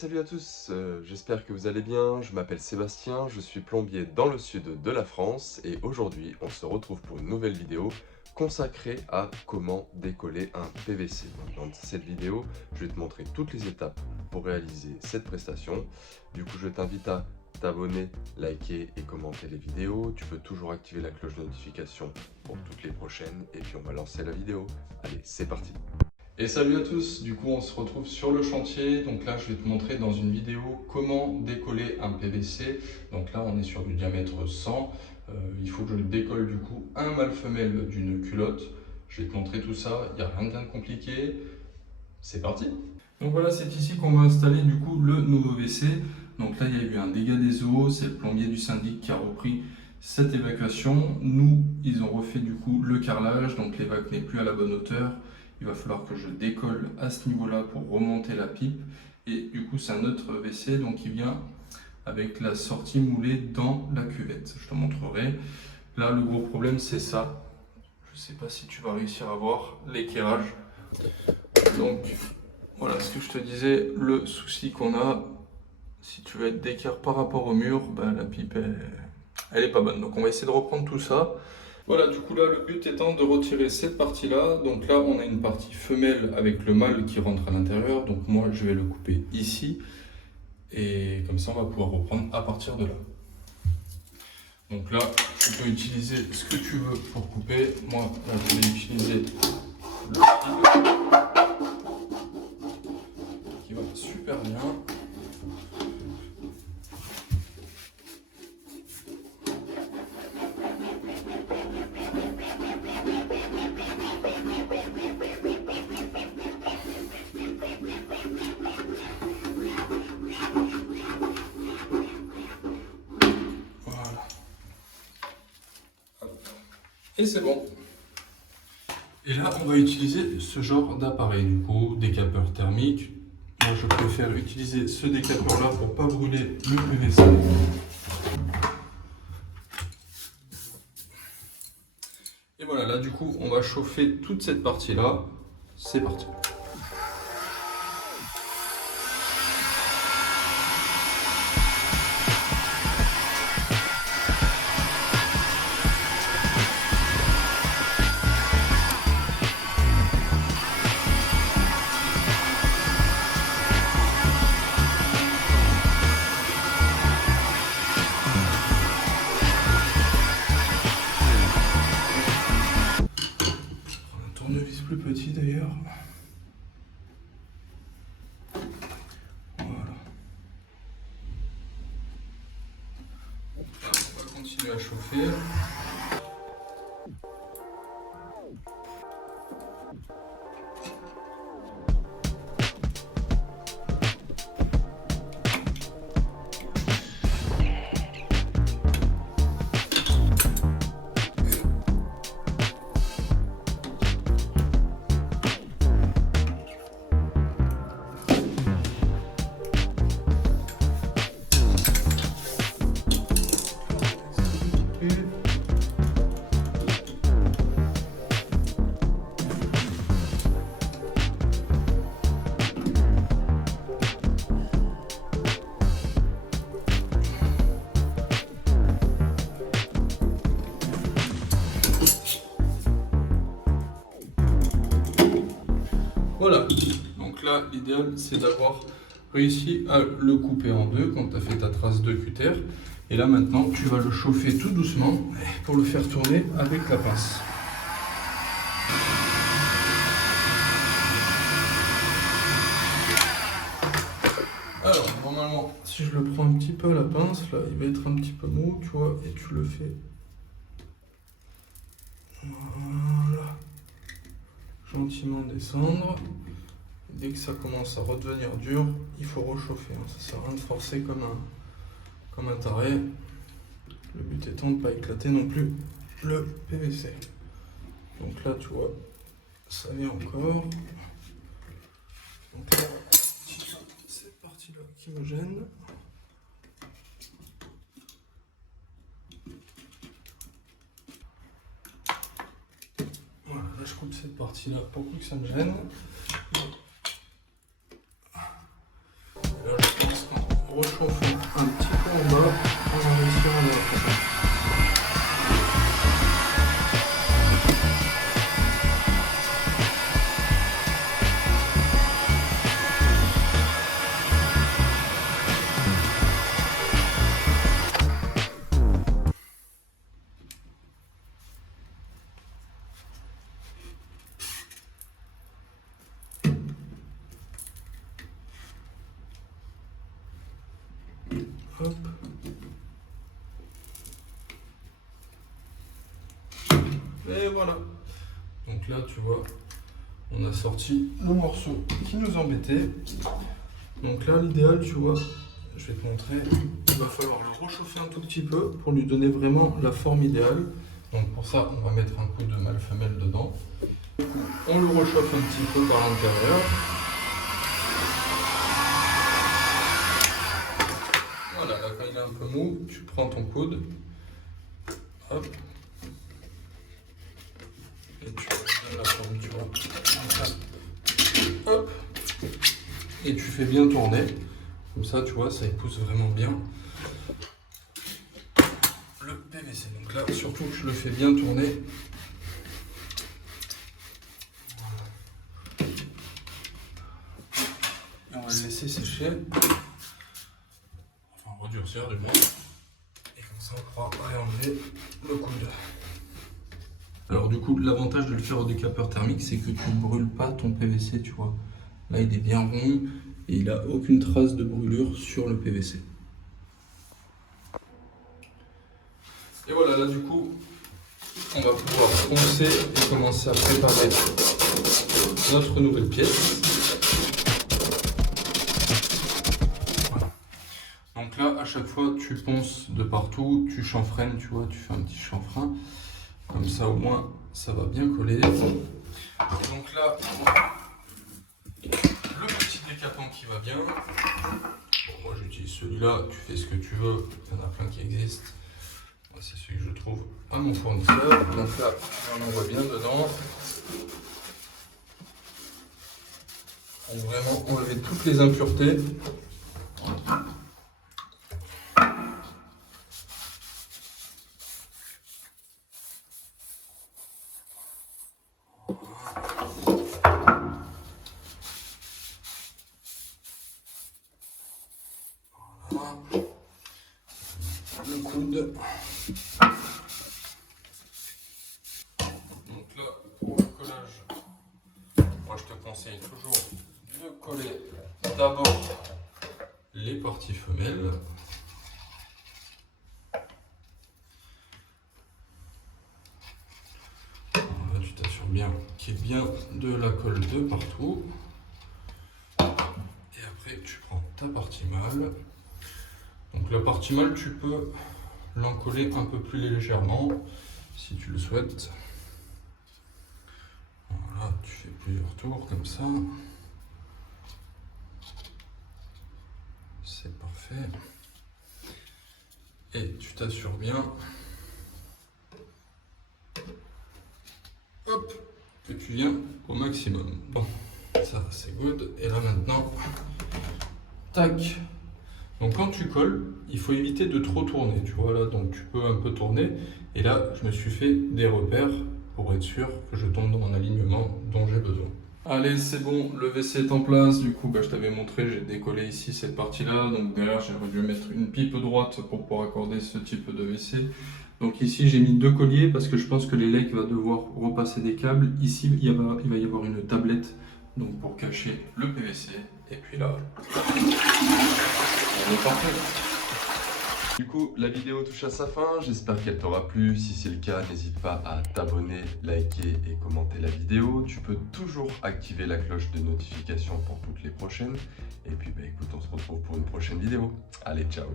Salut à tous, j'espère que vous allez bien. Je m'appelle Sébastien, je suis plombier dans le sud de la France et aujourd'hui on se retrouve pour une nouvelle vidéo consacrée à comment décoller un PVC. Dans cette vidéo, je vais te montrer toutes les étapes pour réaliser cette prestation. Du coup, je t'invite à t'abonner, liker et commenter les vidéos. Tu peux toujours activer la cloche de notification pour toutes les prochaines et puis on va lancer la vidéo. Allez, c'est parti! Et salut à tous, du coup on se retrouve sur le chantier. Donc là je vais te montrer dans une vidéo comment décoller un PVC. Donc là on est sur du diamètre 100. Il faut que je décolle du coup un mâle femelle d'une culotte. Je vais te montrer tout ça, il n'y a rien de bien compliqué. C'est parti! Donc voilà, c'est ici qu'on va installer du coup le nouveau WC. Donc là il y a eu un dégât des eaux, c'est le plombier du syndic qui a repris cette évacuation. Nous, ils ont refait du coup le carrelage, donc l'évac n'est plus à la bonne hauteur. Il va falloir que je décolle à ce niveau-là pour remonter la pipe. Et du coup, c'est un autre WC, donc il vient avec la sortie moulée dans la cuvette. Je te montrerai. Là, le gros problème, c'est ça. Je ne sais pas si tu vas réussir à voir l'éclairage. Donc, voilà ce que je te disais. Le souci qu'on a, si tu veux être d'équerre par rapport au mur, ben, la pipe, elle est pas bonne. Donc, on va essayer de reprendre tout ça. Voilà, du coup là, le but étant de retirer cette partie-là. Donc là, on a une partie femelle avec le mâle qui rentre à l'intérieur. Donc moi, je vais le couper ici. Et comme ça, on va pouvoir reprendre à partir de là. Donc là, tu peux utiliser ce que tu veux pour couper. Moi, là, je vais utiliser le fil qui va super bien. Et c'est bon. Et là, on va utiliser ce genre d'appareil, du coup, décapeur thermique. Moi, je préfère utiliser ce décapeur-là pour ne pas brûler le PVC. Et voilà, là, du coup, on va chauffer toute cette partie-là. C'est parti. Un tournevis plus petit d'ailleurs. Voilà. On va continuer à chauffer. Voilà, donc là l'idéal c'est d'avoir réussi à le couper en deux quand tu as fait ta trace de cutter. Et là maintenant tu vas le chauffer tout doucement pour le faire tourner avec la pince. Alors normalement si je le prends un petit peu à la pince, là il va être un petit peu mou, tu vois, et tu le fais. Voilà. Gentiment descendre. Dès que ça commence à redevenir dur, il faut rechauffer. Ça sert à rien de forcer comme un taré. Le but étant de ne pas éclater non plus le PVC. Donc là, tu vois, ça vient encore. Donc là, cette partie-là qui me gêne. Voilà, là je coupe cette partie-là pour plus que ça me gêne. Là, rechauffons un petit peu en bas, on va réussir à voir. Hop. Et voilà. Donc là, tu vois, on a sorti le morceau qui nous embêtait. Donc là, l'idéal, tu vois, je vais te montrer, il va falloir le réchauffer un tout petit peu pour lui donner vraiment la forme idéale. Donc pour ça, on va mettre un coup de mâle femelle dedans. On le réchauffe un petit peu par l'intérieur. Voilà, là quand il est un peu mou, tu prends ton coude, hop, et tu donnes la forme, tu vois, comme ça, hop, et tu fais bien tourner, comme ça, tu vois, ça épouse vraiment bien le PVC. Donc là, surtout que je le fais bien tourner. Et on va le laisser sécher. Redurcir du moins, et comme ça on pourra réenlever le coude. Alors du coup, l'avantage de le faire au décapeur thermique, c'est que tu ne brûles pas ton PVC, tu vois. Là il est bien rond et il n'a aucune trace de brûlure sur le PVC. Et voilà, là du coup, on va pouvoir poncer et commencer à préparer notre nouvelle pièce. Donc là, à chaque fois, tu ponces de partout, tu chanfreines, tu vois, tu fais un petit chanfrein. Comme ça, au moins, ça va bien coller. Donc là, le petit décapant qui va bien. Bon, moi, j'utilise celui-là, tu fais ce que tu veux, il y en a plein qui existent. Moi, c'est celui que je trouve à mon fournisseur. Donc là, on envoie bien dedans. Pour vraiment enlever toutes les impuretés. Le coude. Donc là, pour le collage, moi je te conseille toujours de coller d'abord les parties femelles. Là, tu t'assures bien qu'il y ait bien de la colle de partout. Et après, tu prends ta partie mâle. Donc la partie mâle, tu peux l'encoller un peu plus légèrement si tu le souhaites. Voilà, tu fais plusieurs tours comme ça. C'est parfait. Et tu t'assures bien, hop, que tu viens au maximum. Bon, ça c'est good. Et là maintenant, tac. Donc quand tu colles, il faut éviter de trop tourner, tu vois là, donc tu peux un peu tourner. Et là, je me suis fait des repères pour être sûr que je tombe dans mon alignement dont j'ai besoin. Allez, c'est bon, le WC est en place. Du coup, je t'avais montré, j'ai décollé ici cette partie-là. Donc derrière, j'aurais dû mettre une pipe droite pour pouvoir accorder ce type de WC. Donc ici, j'ai mis 2 colliers parce que je pense que l'élec va devoir repasser des câbles. Ici, il va y avoir une tablette donc pour cacher le PVC. Et puis là, on est parfait. Du coup, la vidéo touche à sa fin, j'espère qu'elle t'aura plu. Si c'est le cas, n'hésite pas à t'abonner, liker et commenter la vidéo. Tu peux toujours activer la cloche de notification pour toutes les prochaines. Et puis écoute, on se retrouve pour une prochaine vidéo. Allez, ciao!